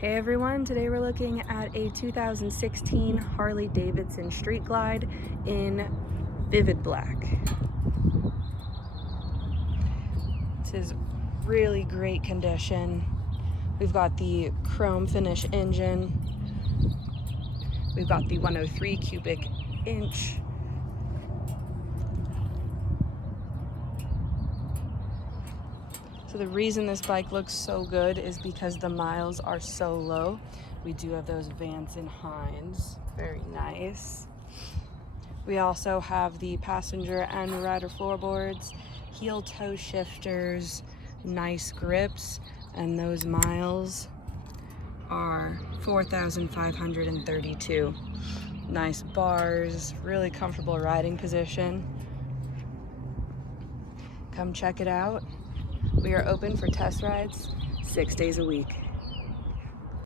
Hey everyone, today we're looking at a 2016 Harley Davidson Street Glide in Vivid Black. This is really great condition. We've got the chrome finish engine. We've got the 103 cubic inch. So the reason this bike looks so good is because the miles are so low. We do have those Vance and Hines, very nice. We also have the passenger and rider floorboards, heel toe shifters, nice grips, and those miles are 4,532. Nice bars, really comfortable riding position. Come check it out. We are open for test rides 6 days a week.